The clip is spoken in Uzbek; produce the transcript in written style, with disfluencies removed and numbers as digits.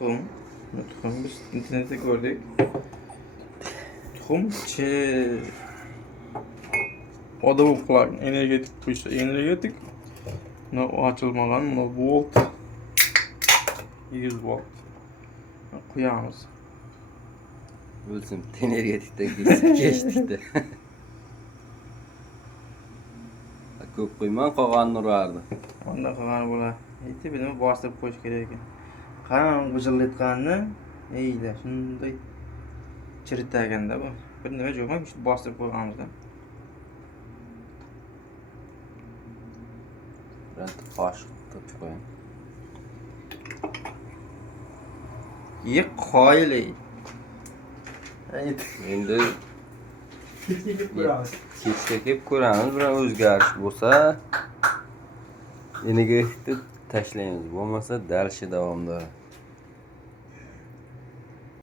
Tuxum. Tuxum biz internetda ko'rdik. Tuxum odam uxlagan energetik qo'ysa energetik. No ochilmagan, no volt 100 volt. Qo'yamiz. O'lsin, energetikdan kechdik-da. Ko'p qo'ymang, qolganini urardi. Onda qilgan bo'lar. Aytib nima bosib qo'yish kerak ekan. Qani g'ijillatganni, eyda shunday chiritaganda bu. Bir nima yo'qmi, shu bosib qo'yganmiz-da. Bironta qoshiq tutib qo'ying. Qoyil. Endi kechga kelib ko'ramiz, biroq o'zgarish bo'lsa energetikni tashlaymiz, bo'lmasa dalishi davomda.